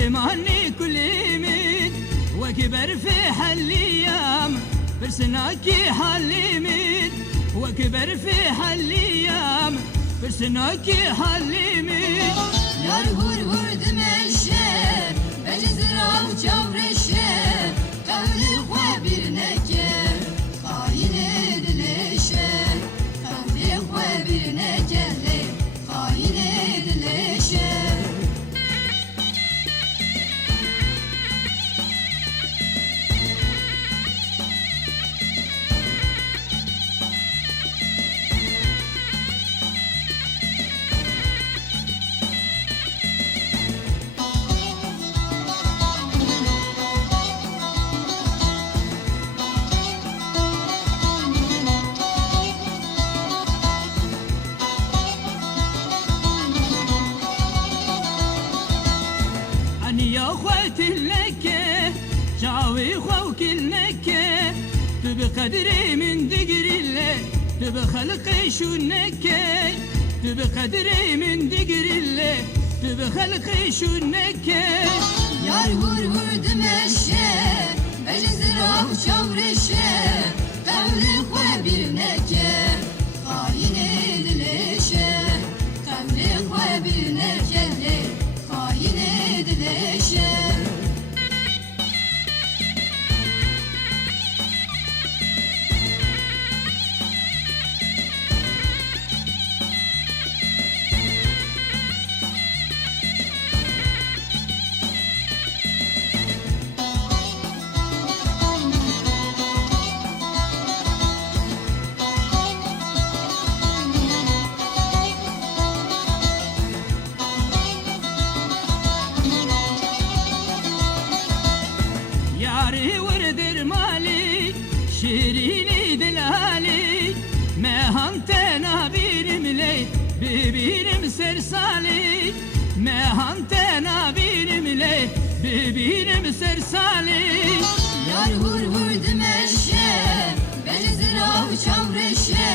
درماني كل يمد وكبر في حليام برسناكي حليمد وكبر في حليام برسناكي حليمد Yar hur hur demeşe Becizra uçavreşe Kavli xwe bir neke Hain edileşe Kavli xwe bir neke Hain edileşe يا اخواتي لك جاوي خوك لك بقدري من دقري لك بخلقي شنك بقدري من دقري لك بخلقي شنك Yar hur hur demeşe Becizra uçavreşe Kavli xwe bir neke Hain edileşe Kavli xwe bir neke Hain edileşe ياري وردر مالي شيريني دلالي ما هنتنا بينم لي ببينم سرسالي ما هنتنا بينم لي ببينم سرسالي Yar hur hur demeşe Becizra uçavreşe